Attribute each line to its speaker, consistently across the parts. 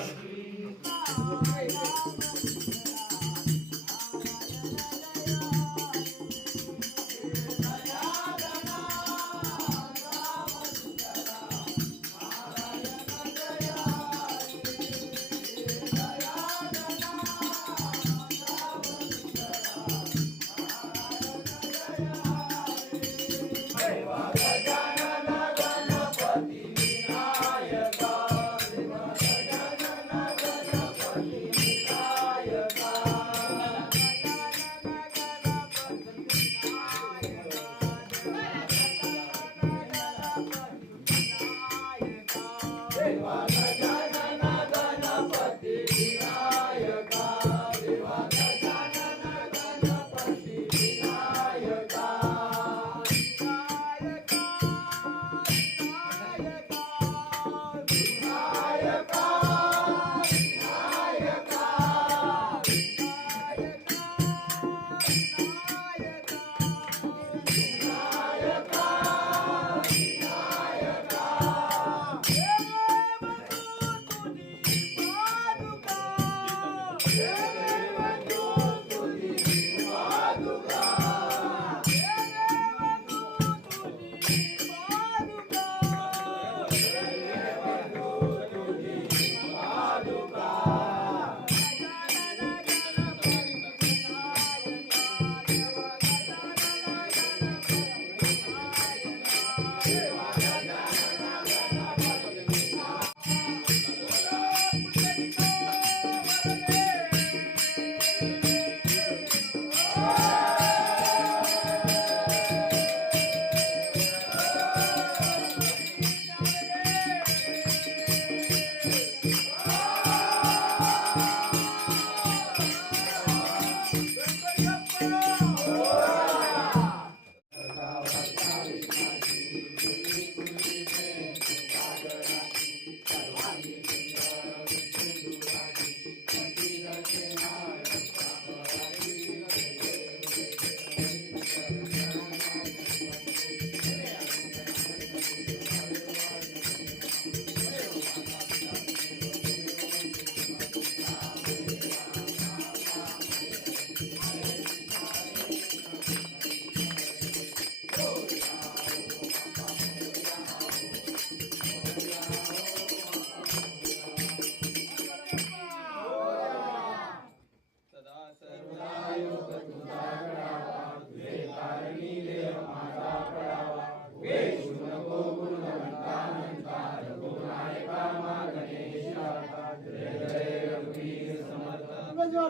Speaker 1: Thank you.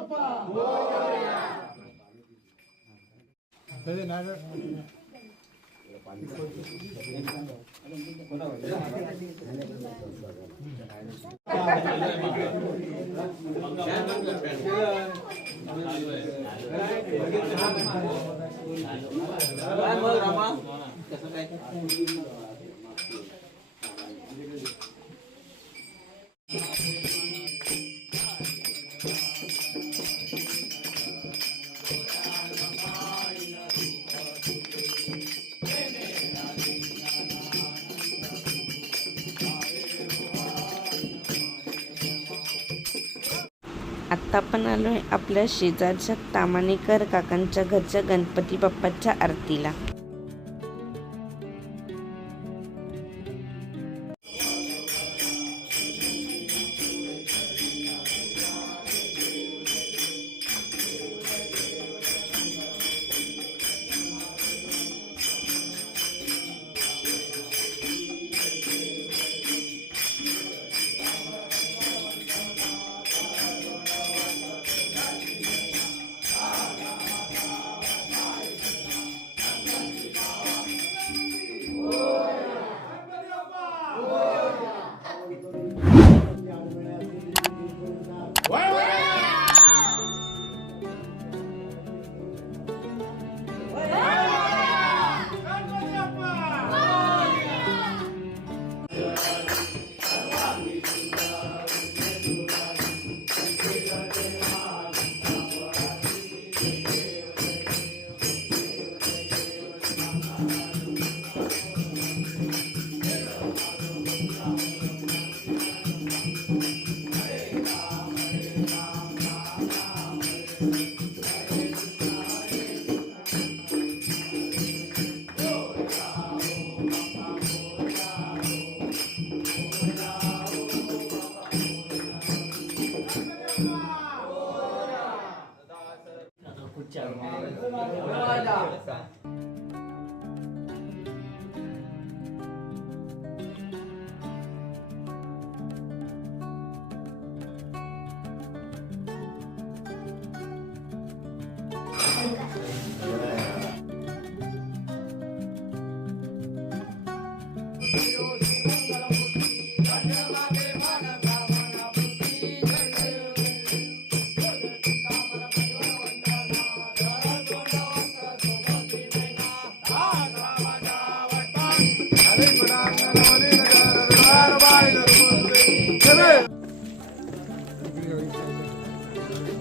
Speaker 1: Papa. Gloria. ¿Puede nada? Thank you. आत्ता आपण आलो आहे आपल्या शेजारच्या तामानेकर काकांच्या घरच्या गणपती बाप्पाच्या आरतीला.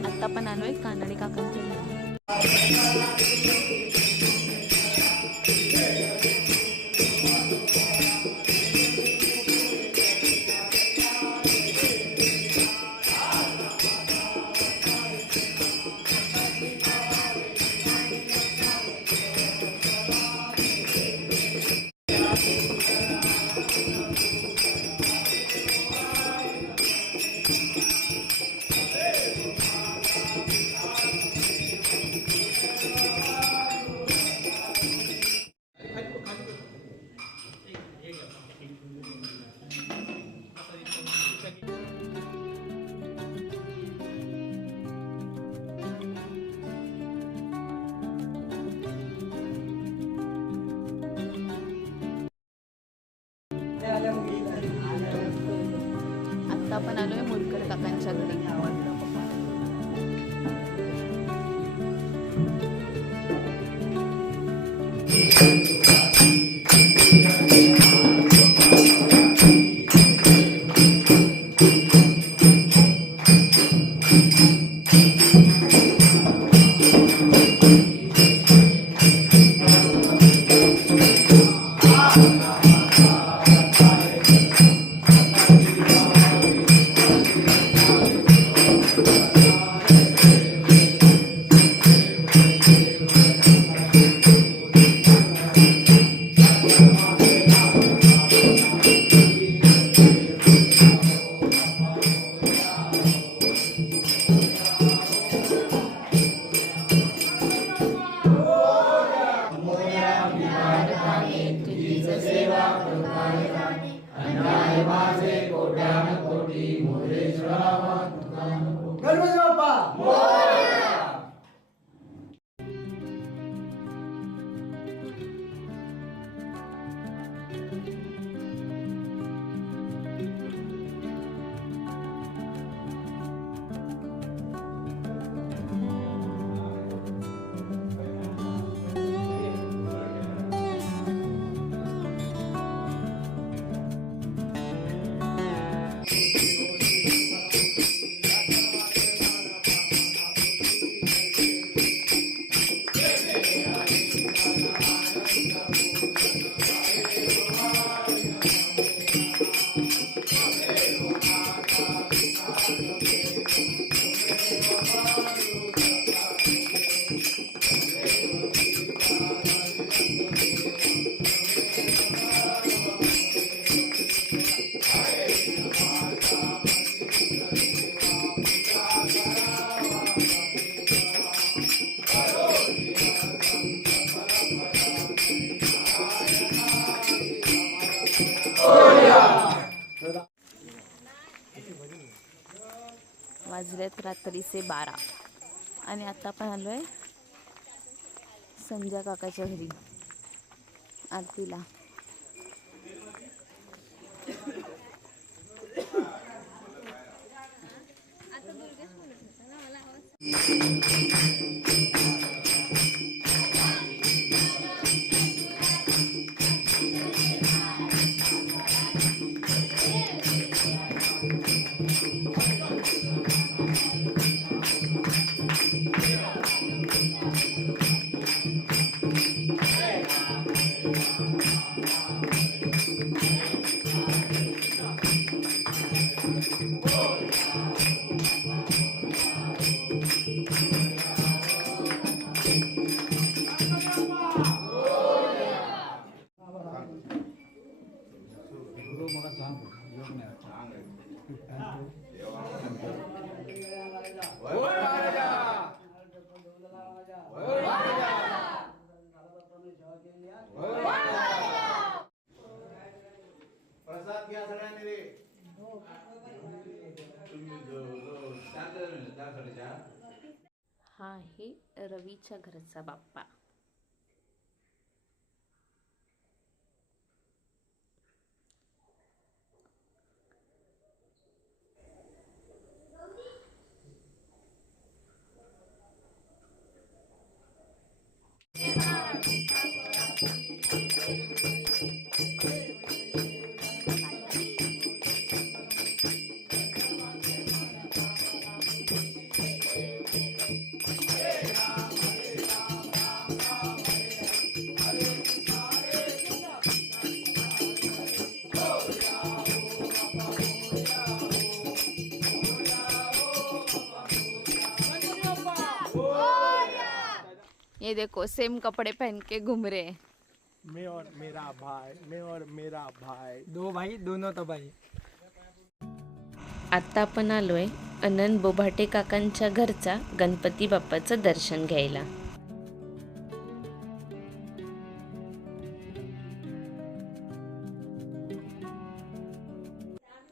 Speaker 2: आता पण आलोय Kanade panaloy mo keretakan sa galing hawan daw ko pa. माझे कोट्यान कोटी मोरेश्वरा गणपती बाप्पा! आहेत रात्रीचे बारा. आणि आत्ता आपण आलो आहे संजय काकाच्या घरी आरतीला. हा आहे रवीच्या घरचा बाप्पा. ये देखो सेम कपड़े पहन के घूम रहे हैं।
Speaker 3: मैं और मेरा भाई मैं और मेरा भाई। दो भाई दोनों तो भाई।
Speaker 1: आत्ता आपण आलोय अनंत बोभाटे काकांच्या घरचा गणपती बाप्पाचं दर्शन घ्यायला.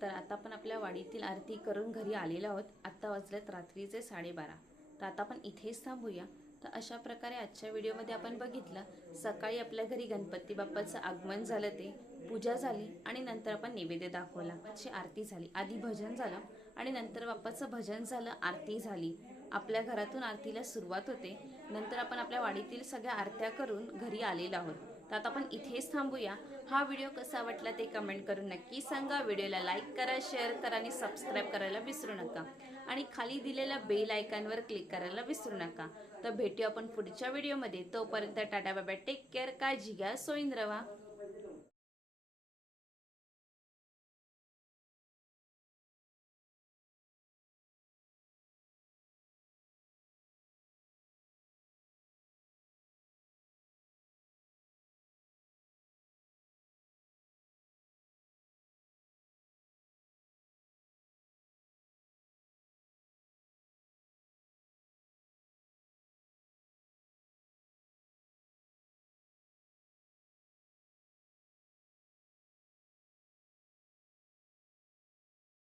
Speaker 2: तर आता आपण आपल्या वाडीतील आरती करून घरी आलेलो आहोत. आत्ता वाजलेत रात्रीचे साडेबारा. तर आता आपण इथेच थांबूया. तर अशा प्रकारे आजच्या व्हिडिओमध्ये आपण बघितलं. सकाळी आपल्या घरी गणपती बाप्पाचं आगमन झालं ते. पूजा झाली आणि नंतर आपण नैवेद्य दाखवला. बाप्पाची आरती झाली. आधी भजन झालं आणि नंतर बाप्पाचं भजन झालं आरती झाली. आपल्या घरातून आरतीला सुरुवात होते. नंतर आपण आपल्या वाडीतील सगळ्या आरत्या करून घरी आलेलो आहोत. तर आता आपण इथेच थांबूया. हा व्हिडिओ कसा वाटला ते कमेंट करून नक्की सांगा. व्हिडिओला लाईक करा शेअर करा आणि सबस्क्राईब करायला विसरू नका. आणि खाली दिलेल्या बेल आयकॉनवर क्लिक करायला विसरू नका. तर भेटूया आपण पुढच्या व्हिडिओमध्ये. तोपर्यंत टाटा बाबा टेक केअर काळजी घ्या. सोईंद्रवा